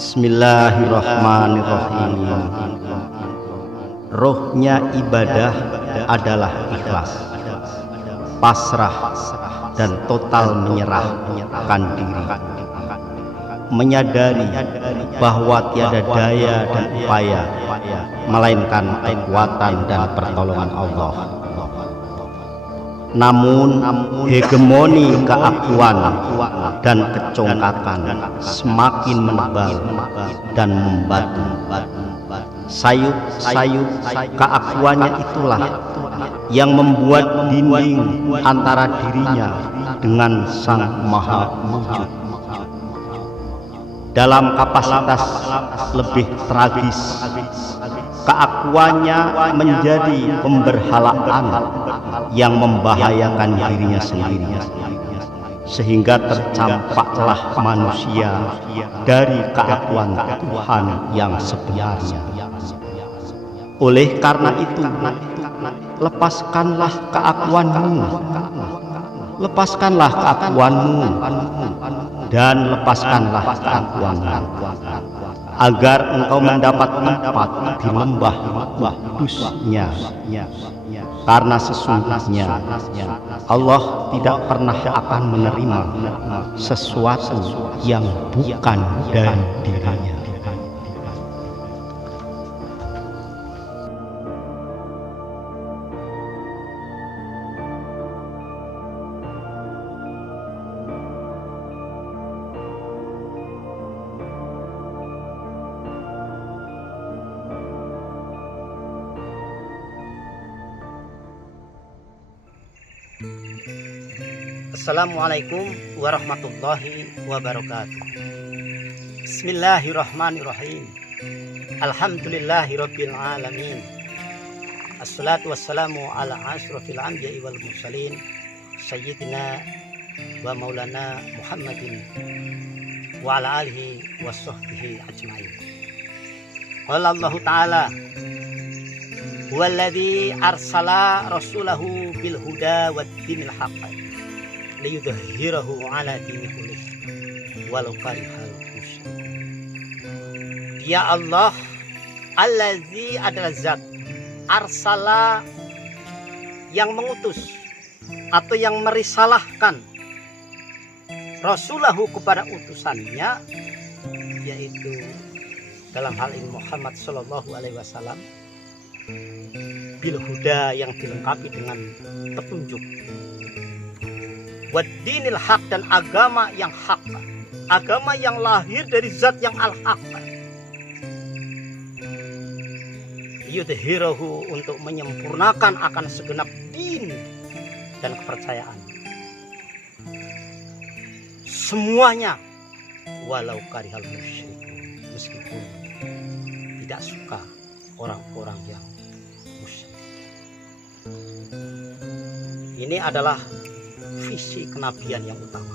Bismillahirrahmanirrahim. Rohnya ibadah adalah ikhlas, pasrah dan total menyerahkan diri, menyadari bahwa tiada daya dan upaya melainkan kekuatan dan pertolongan Allah. Namun hegemoni keakuan dan kecongkakan semakin menebal dan membatu. Sayup keakuannya itulah yang membuat dinding antara dirinya dengan Sang Maha Wujud. Dalam kapasitas lebih tragis, keakuannya menjadi pemberhalaan yang membahayakan dirinya sendiri, sehingga tercampaklah manusia dari keakuan Tuhan yang sebenarnya. Oleh karena itu, lepaskanlah keakuanmu, lepaskanlah keakuanmu, dan lepaskanlah keakuanmu, agar engkau mendapat tempat di lembah kudusnya. Karena sesungguhnya Allah tidak pernah akan menerima sesuatu yang bukan dari dirinya. Assalamualaikum warahmatullahi wabarakatuh. Bismillahirrahmanirrahim. Alhamdulillahirabbil alamin. Assalatu wassalamu ala asyrafil anbiya'i wal mursalin sayyidina wa maulana Muhammadin wa ala alihi washabbihi ajmain. Qala Allah Ta'ala, huwallazi arsala rasulahu bil huda wad dinil haqq liyudhhirahu ala dini kullih walau karihal musyrikun. Dia Allah allazi adalah zat, arsala yang mengutus atau yang merisalahkan, rasulahu kepada utusannya, yaitu dalam hal ini Muhammad sallallahu alaihi wasallam, bil huda yang dilengkapi dengan petunjuk, waddinil haq dan agama yang hak, agama yang lahir dari zat yang al-haq, yudhirahu untuk menyempurnakan akan segenap din dan kepercayaan semuanya, walau karihal musyrikun, meskipun tidak suka orang-orang yang musyrik. Ini adalah visi kenabian yang utama.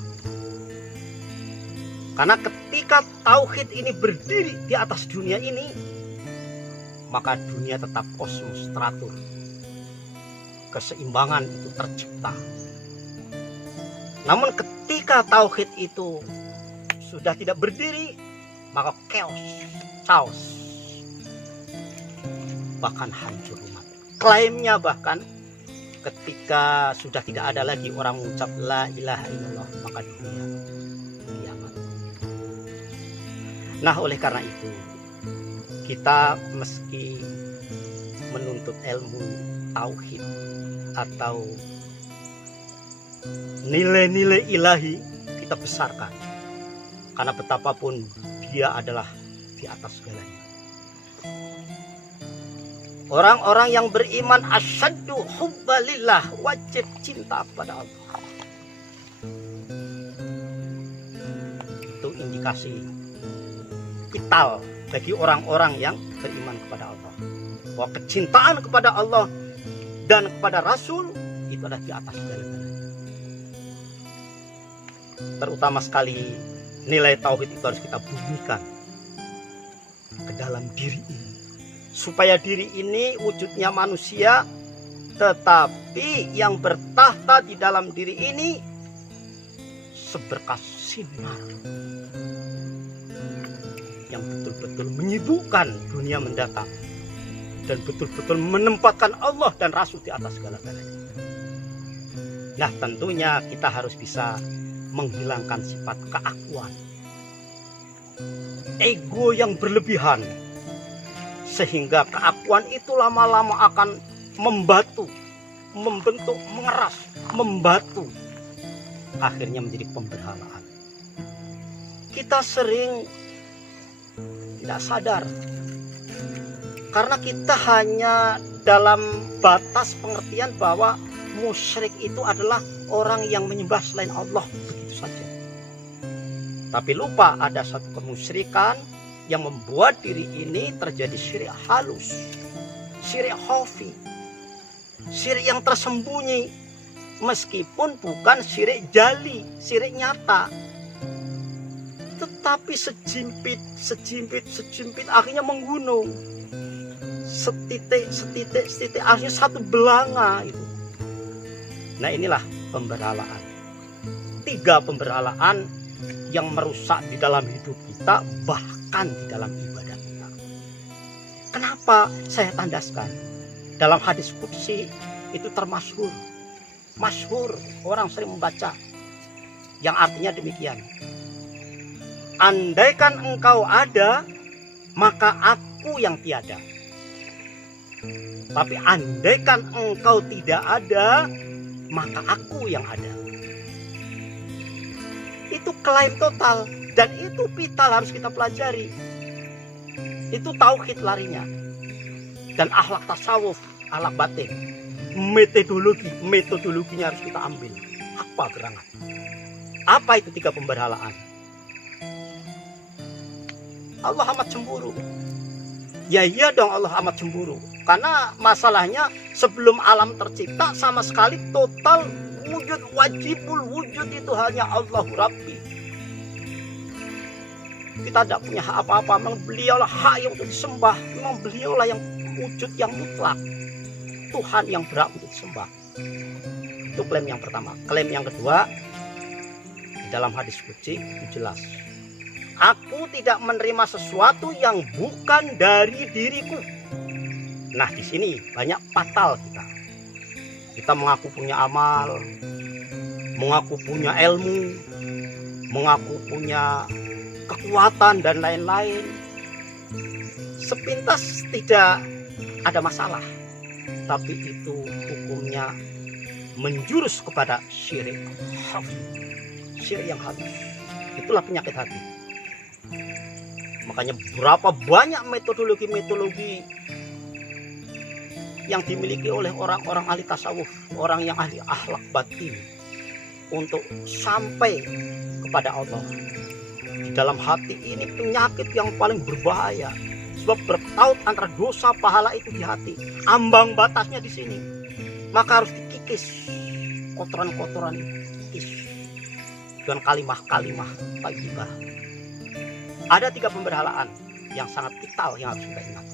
Karena ketika tauhid ini berdiri di atas dunia ini, maka dunia tetap kosmos teratur, keseimbangan itu tercipta. Namun ketika tauhid itu sudah tidak berdiri, maka chaos, bahkan hancur umat. Klaimnya bahkan ketika sudah tidak ada lagi orang mengucap la ilaha illallah, maka dunia kiamat. Nah, oleh karena itu kita meski menuntut ilmu tauhid atau nilai-nilai ilahi, kita besarkan, karena betapapun dia adalah di atas segalanya. Orang-orang yang beriman asyaddu hubbalillah, wajib cinta kepada Allah. Itu indikasi vital bagi orang-orang yang beriman kepada Allah, bahwa kecintaan kepada Allah dan kepada Rasul itu adalah di atas segala-galanya. Terutama sekali nilai tauhid itu harus kita bumikan ke dalam diri ini, supaya diri ini wujudnya manusia, tetapi yang bertahta di dalam diri ini seberkas sinar yang betul-betul menyibukkan dunia mendatang dan betul-betul menempatkan Allah dan Rasul di atas segala-galanya. Nah, tentunya kita harus bisa menghilangkan sifat keakuan, ego yang berlebihan, sehingga keakuan itu lama-lama akan membentuk, mengeras, membatu, akhirnya menjadi pemberhalaan. Kita sering tidak sadar karena kita hanya dalam batas pengertian bahwa musyrik itu adalah orang yang menyembah selain Allah, begitu saja. Tapi lupa ada satu kemusyrikan yang membuat diri ini terjadi syirik halus, syirik khafi, syirik yang tersembunyi, meskipun bukan syirik jali, syirik nyata, tetapi sejimpit akhirnya menggunung, setitik akhirnya satu belanga itu. Nah, inilah pemberhalaan. 3 pemberhalaan yang merusak di dalam hidup kita, bahkan di dalam ibadah kita. Kenapa saya tandaskan? Dalam hadis qudsi itu termasyhur, masyhur, orang sering membaca, yang artinya demikian: andaikan engkau ada, maka aku yang tiada. Tapi andaikan engkau tidak ada, maka aku yang ada. Itu klaim total, dan itu vital, harus kita pelajari. Itu tauhid larinya. Dan akhlak tasawuf, akhlak batin, metodologinya harus kita ambil. Apa gerangan? Apa itu 3 pemberhalaan? Allah amat cemburu. Ya iya dong, Allah amat cemburu. Karena masalahnya sebelum alam tercipta sama sekali total wujud, wajibul wujud itu hanya Allahu Rabbi. Kita tidak punya hak apa-apa. Memang beliaulah hak yang untuk disembah. Memang beliaulah yang wujud yang mutlak, Tuhan yang berhak untuk disembah. Itu klaim yang pertama. Klaim yang kedua, di dalam hadis qudsi itu jelas: aku tidak menerima sesuatu yang bukan dari diriku. Nah, di sini banyak fatal kita. Kita mengaku punya amal, mengaku punya ilmu, mengaku punya kekuatan dan lain-lain. Sepintas tidak ada masalah, tapi itu hukumnya menjurus kepada syirik khafi, syirik yang halus. Itulah penyakit hati. Makanya berapa banyak metodologi yang dimiliki oleh orang-orang ahli tasawuf, orang yang ahli akhlak batin, untuk sampai kepada Allah. Di dalam hati ini penyakit yang paling berbahaya, sebab bertaut antara dosa pahala itu di hati. Ambang batasnya di sini. Maka harus dikikis kotoran-kotoran, dikikis dengan kalimah-kalimah thayyibah. Ada 3 pemberhalaan yang sangat vital yang harus kita ingat.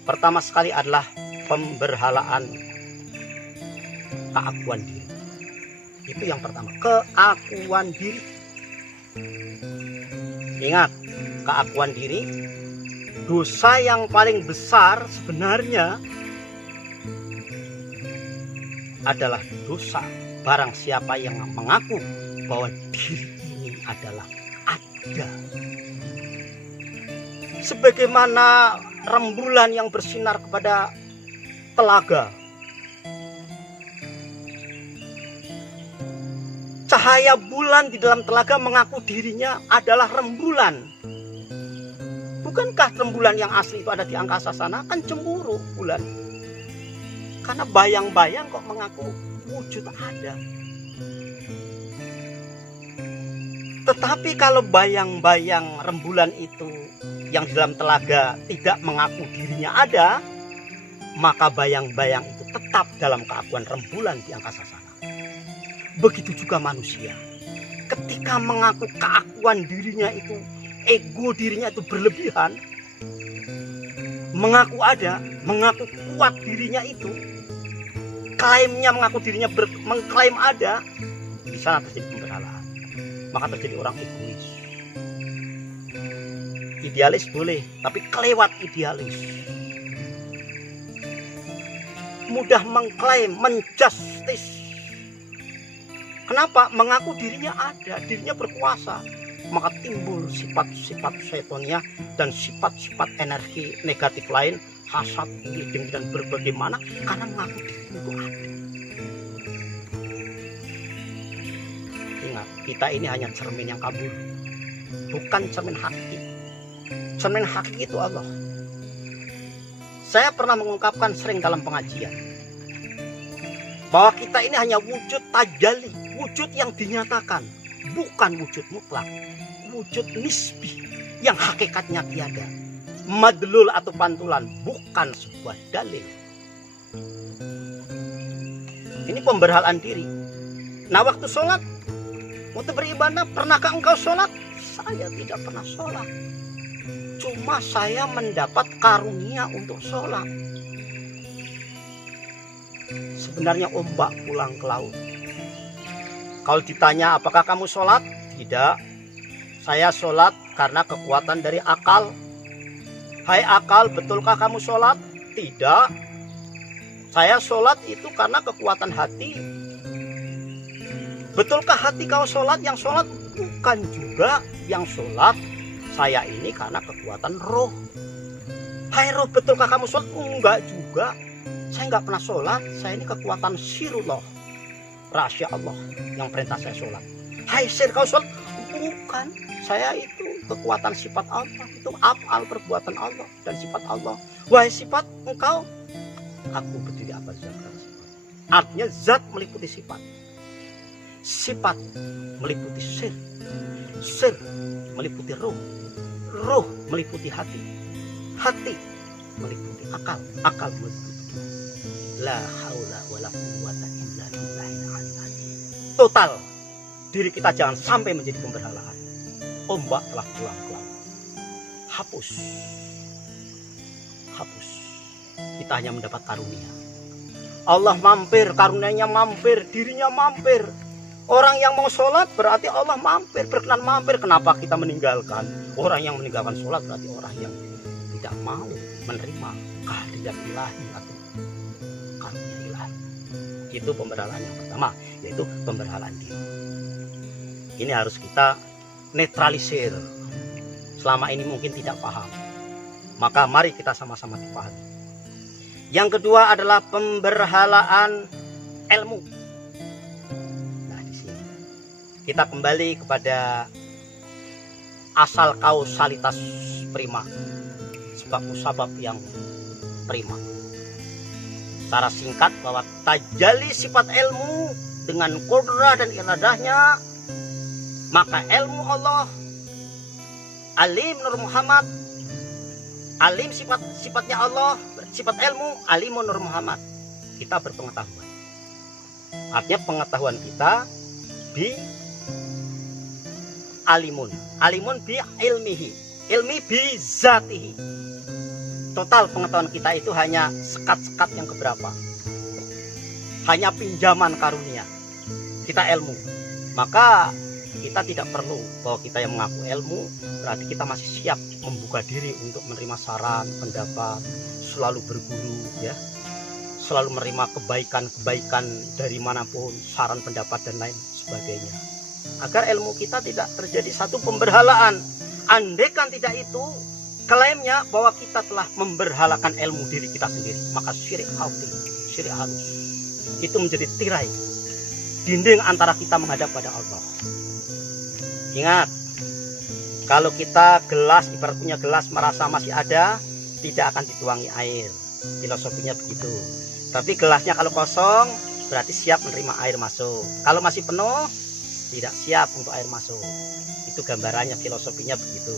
Pertama sekali adalah pemberhalaan keakuan diri. Itu yang pertama, keakuan diri. Ingat, keakuan diri, dosa yang paling besar sebenarnya adalah dosa barang siapa yang mengaku bahwa diri ini adalah ada. Sebagaimana rembulan yang bersinar kepada telaga, cahaya bulan di dalam telaga mengaku dirinya adalah rembulan. Bukankah rembulan yang asli itu ada di angkasa sana? Kan cemburu bulan, karena bayang-bayang kok mengaku wujud ada. Tetapi kalau bayang-bayang rembulan itu yang di dalam telaga tidak mengaku dirinya ada, maka bayang-bayang itu tetap dalam keakuan rembulan di angkasa sana. Begitu juga manusia. Ketika mengaku keakuan dirinya itu, ego dirinya itu berlebihan, mengaku ada, mengaku kuat dirinya itu, klaimnya mengaku dirinya mengklaim ada, di sana terjadi pemberhalaan. Maka terjadi orang egois. Idealis boleh, tapi kelewat idealis. Mudah mengklaim, menjustis. Kenapa? Mengaku dirinya ada, dirinya berkuasa. Maka timbul sifat-sifat setonnya dan sifat-sifat energi negatif lain, hasad, iri, dengki, dan berbagai mana, karena mengaku dirinya itu ada. Ingat, kita ini hanya cermin yang kabur, bukan cermin hakiki. Cermin hakiki itu Allah. Saya pernah mengungkapkan sering dalam pengajian bahwa kita ini hanya wujud tajalli, wujud yang dinyatakan, bukan wujud mutlak, wujud nisbi yang hakikatnya tiada. Madlul atau pantulan, bukan sebuah dalil. Ini pemberhalaan diri. Nah, waktu sholat, waktu beribadah, pernahkah engkau sholat? Saya tidak pernah sholat. Cuma saya mendapat karunia untuk sholat. Sebenarnya ombak pulang ke laut. Kalau ditanya apakah kamu sholat? Tidak. Saya sholat karena kekuatan dari akal. Hai akal, betulkah kamu sholat? Tidak. Saya sholat itu karena kekuatan hati. Betulkah hati kau sholat? Yang sholat bukan juga. Yang sholat saya ini karena kekuatan roh. Hai roh, betulkah kamu sholat? Enggak juga. Saya nggak pernah sholat. Saya ini kekuatan sirullah, rahasia Allah yang perintah saya sholat. Hai sir, kau sholat? Bukan. Saya itu kekuatan sifat Allah. Itu af'al, perbuatan Allah dan sifat Allah. Wahai sifat engkau, aku berdiri atas zat dan sifat. Artinya zat meliputi sifat. Sifat meliputi sir. Sir meliputi roh. Roh meliputi hati. Hati meliputi akal. Akal meliputi la haula wala quwwata illa billahil aliyil azim. Total diri kita jangan sampai menjadi pemberhalaan. Ombak telah pulang ke laut. Hapus. Hapus. Kita hanya mendapat karunia. Allah mampir, karunia-Nya mampir, dirinya mampir. Orang yang mau sholat berarti Allah mampir, berkenan mampir. Kenapa kita meninggalkan? Orang yang meninggalkan sholat berarti orang yang tidak mau menerima kehadiran ilahi atau karunia ilahi. Itu pemberhalaan yang pertama, yaitu pemberhalaan diri. Ini harus kita netralisir. Selama ini mungkin tidak paham, maka mari kita sama-sama dipahami. Yang kedua adalah pemberhalaan ilmu. Nah, di sini kita kembali kepada asal kausalitas prima, sebab musabab yang prima. Secara singkat bahwa tajalli sifat ilmu dengan qudrah dan iradahnya, maka ilmu Allah, alim Nur Muhammad, alim sifatnya Allah, sifat ilmu, alimun Nur Muhammad. Kita berpengetahuan. Artinya pengetahuan kita bi alimun, alimun bi ilmihi, ilmi bi zatihi. Total pengetahuan kita itu hanya sekat-sekat yang keberapa, hanya pinjaman karunia. Kita ilmu, maka kita tidak perlu bahwa kita yang mengaku ilmu berarti kita masih siap membuka diri untuk menerima saran, pendapat, selalu berguru, ya, selalu menerima kebaikan-kebaikan dari manapun, saran, pendapat dan lain sebagainya, agar ilmu kita tidak terjadi satu pemberhalaan. Andaikan tidak itu klaimnya bahwa kita telah memberhalakan ilmu diri kita sendiri, maka syirik khafi, syirik halus itu menjadi tirai dinding antara kita menghadap pada Allah. Ingat, kalau kita gelas, ibarat punya gelas merasa masih ada, tidak akan dituangi air. Filosofinya begitu. Tapi gelasnya kalau kosong berarti siap menerima air masuk. Kalau masih penuh, tidak siap untuk air masuk. Itu gambarannya, filosofinya begitu.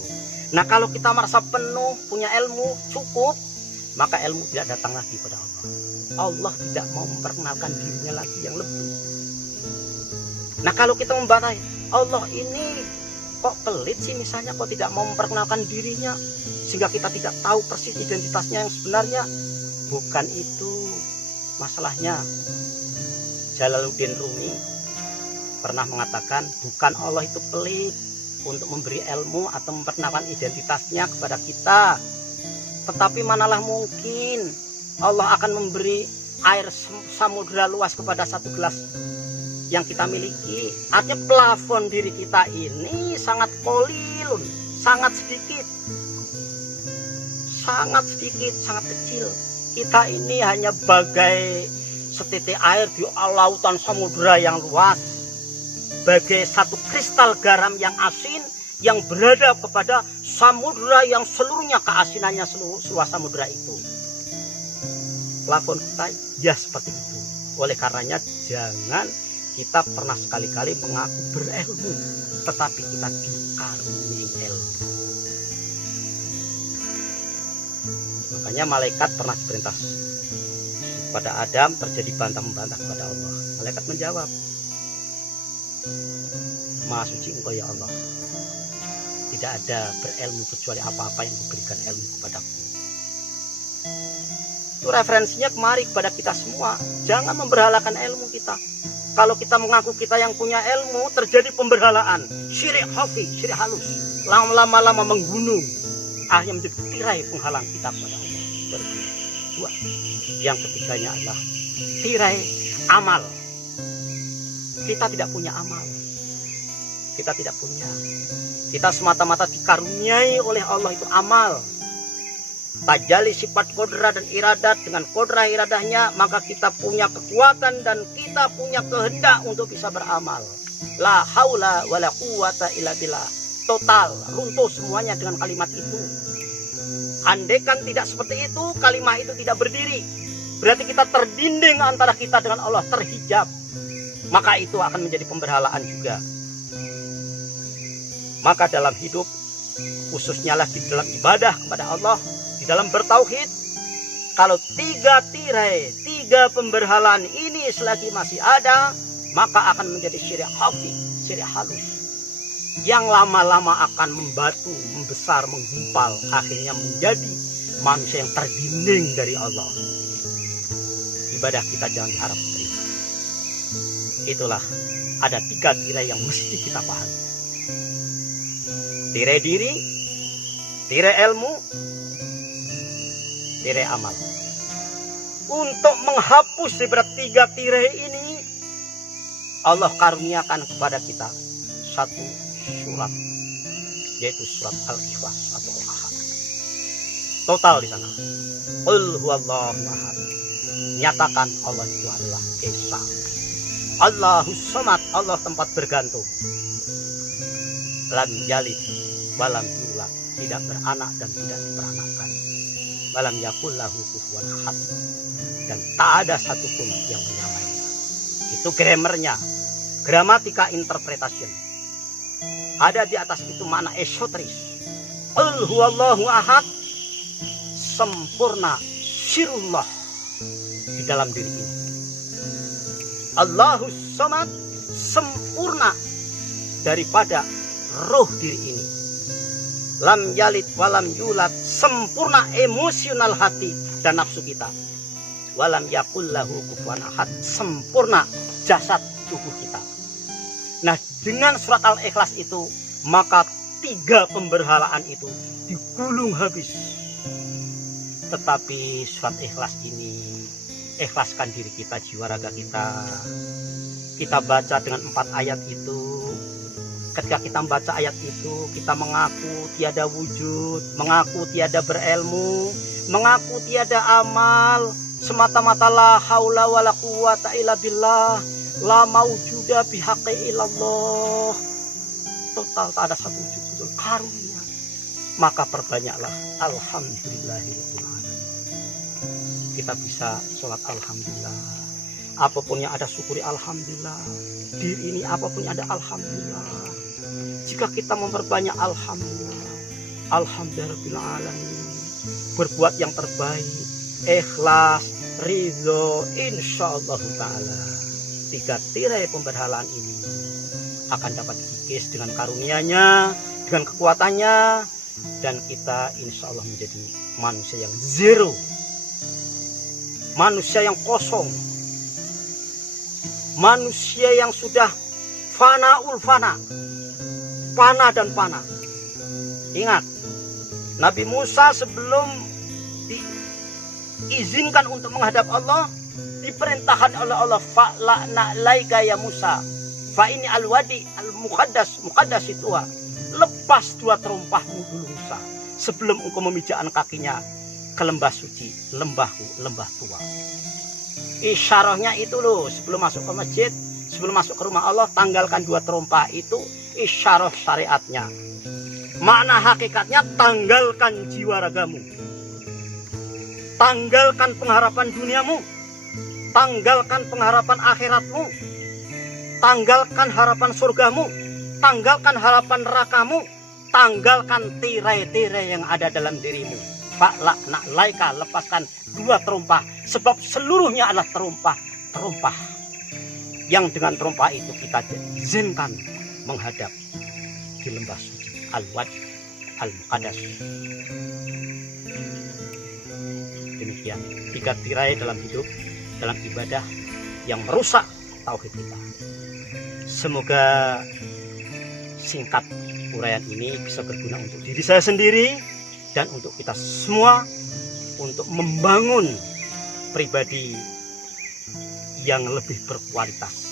Nah, kalau kita merasa penuh, punya ilmu cukup, maka ilmu tidak datang lagi pada Allah. Allah tidak mau memperkenalkan dirinya lagi yang lebih. Nah, kalau kita membatasi, Allah ini kok pelit sih misalnya, kok tidak mau memperkenalkan dirinya, sehingga kita tidak tahu persis identitasnya yang sebenarnya. Bukan itu masalahnya. Jalaluddin Rumi pernah mengatakan, bukan Allah itu pelit, untuk memberi ilmu atau memperkenalkan identitasnya kepada kita. Tetapi manalah mungkin Allah akan memberi air samudera luas kepada satu gelas yang kita miliki. Artinya plafon diri kita ini sangat kolilun, sangat sedikit, sangat kecil. Kita ini hanya bagai setitik air di lautan samudera yang luas, bagai satu kristal garam yang asin yang berada kepada samudera yang seluruhnya keasinannya seluas samudera itu. Plafon kita ya seperti itu. Oleh karenanya jangan kita pernah sekali-kali mengaku berilmu, tetapi kita dikaruniai ilmu. Makanya malaikat pernah diperintah pada Adam terjadi bantah-membantah kepada Allah. Malaikat menjawab, Maha suci Engkau ya Allah, tidak ada berilmu kecuali apa-apa yang kuberikan ilmu kepadaku. Itu referensinya kemari kepada kita semua. Jangan memberhalakan ilmu kita. Kalau kita mengaku kita yang punya ilmu, terjadi pemberhalaan, syirik khafi, syirik halus, lama-lama menggunung, akhirnya menjadi tirai penghalang kita kepada Allah. Dua. Yang ketiganya adalah tirai amal. Kita tidak punya amal. Kita tidak punya. Kita semata-mata dikaruniai oleh Allah itu amal. Tajali sifat kodra dan iradat, dengan kodra iradahnya maka kita punya kekuatan dan kita punya kehendak untuk bisa beramal. La haula wala quwata illa billah. Total runtuh semuanya dengan kalimat itu. Andaikan tidak seperti itu, kalimat itu tidak berdiri. Berarti kita terdinding antara kita dengan Allah, terhijab. Maka itu akan menjadi pemberhalaan juga. Maka dalam hidup, khususnya lah di dalam ibadah kepada Allah, di dalam bertauhid, kalau tiga tirai, tiga pemberhalaan ini selagi masih ada, maka akan menjadi syirik khafi, syirik halus, yang lama-lama akan membatu, membesar, menggumpal, akhirnya menjadi manusia yang terdinding dari Allah. Ibadah kita jangan diharap terima. Itulah ada tiga tirai yang mesti kita pahami. Tirai diri, tirai ilmu, tirai amal. Untuk menghapus daripada tiga tirai ini, Allah karuniakan kepada kita satu surat, yaitu surat Al-Ikhlas atau Al-Ahad. Total di sana. Qul huwallahu ahad. Nyatakan Allah itu adalah Esa. Allahus Samad, Allah tempat bergantung. Lam yalid walam yulad, tidak beranak dan tidak diperanakkan. Walam yakul lahu kufuwan ahad, dan tak ada satupun yang menyamainya. Itu grammarnya, gramatika interpretation. Ada di atas itu makna esoteris. Qul huwallahu ahad, sempurna sirullah di dalam diri ini. Allahus Samad, sempurna daripada roh diri ini. Lam yalid walam yulad, sempurna emosional hati dan nafsu kita. Walam yakul lahu kufuwan ahad, sempurna jasad tubuh kita. Nah, dengan surat Al-Ikhlas itu, maka tiga pemberhalaan itu digulung habis. Tetapi surat Ikhlas ini, ikhlaskan diri kita, jiwa raga kita. Kita baca dengan 4 ayat itu. Ketika kita membaca ayat itu, kita mengaku tiada wujud, mengaku tiada berilmu, mengaku tiada amal, semata-mata la haula wala quwata illa billah, la maujuda bihaqqi illallah. Total tak ada satu wujud, karunia. Maka perbanyaklah alhamdulillahirabbil alamin. Kita bisa sholat alhamdulillah. Apapun yang ada syukuri alhamdulillah. Diri ini apapun yang ada alhamdulillah. Jika kita memperbanyak alhamdulillah, alhamdulillahirabbil alamin, berbuat yang terbaik, ikhlas, ridho, insyaallah taala, tiga tirai pemberhalaan ini akan dapat dikikis dengan karunia-Nya, dengan kekuatannya, dan kita insyaallah menjadi manusia yang zero, manusia yang kosong, manusia yang sudah fanaul fana, panah dan panah. Ingat, Nabi Musa sebelum diizinkan untuk menghadap Allah, diperintahkan oleh Allah, fa'la'na laika ya Musa, fa ini al-wadi al-muqaddas itua. Lepas dua terompahmu dulu Musa, sebelum engkau memijakkan kakinya ke lembah suci, lembahku, lembah tua. Isyarahnya itu loh, sebelum masuk ke masjid, sebelum masuk ke rumah Allah, tanggalkan dua terompah itu, isyarah syariatnya. Makna hakikatnya, tanggalkan jiwa ragamu, tanggalkan pengharapan duniamu, tanggalkan pengharapan akhiratmu, tanggalkan harapan surgamu, tanggalkan harapan nerakamu, tanggalkan tirai-tirai yang ada dalam dirimu. Fa'la'na laika, lepaskan dua terompah, sebab seluruhnya adalah terompah yang dengan terompah itu kita izinkan menghadap di lembah suci al-wadi al-muqaddas. Demikian 3 tirai dalam hidup, dalam ibadah yang merusak tauhid kita. Semoga singkat uraian ini bisa berguna untuk diri saya sendiri dan untuk kita semua, untuk membangun pribadi yang lebih berkualitas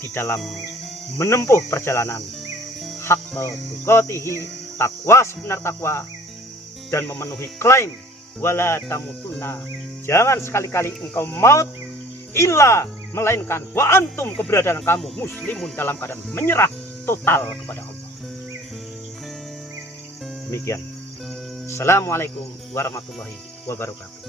di dalam menempuh perjalanan haqqa tuqatihi, takwa sebenar takwa, dan memenuhi klaim wala tamutunna, jangan sekali-kali engkau maut illa, melainkan wa antum, keberadaan kamu muslimun, dalam keadaan menyerah total kepada Allah. Demikian. Assalamualaikum warahmatullahi wabarakatuh.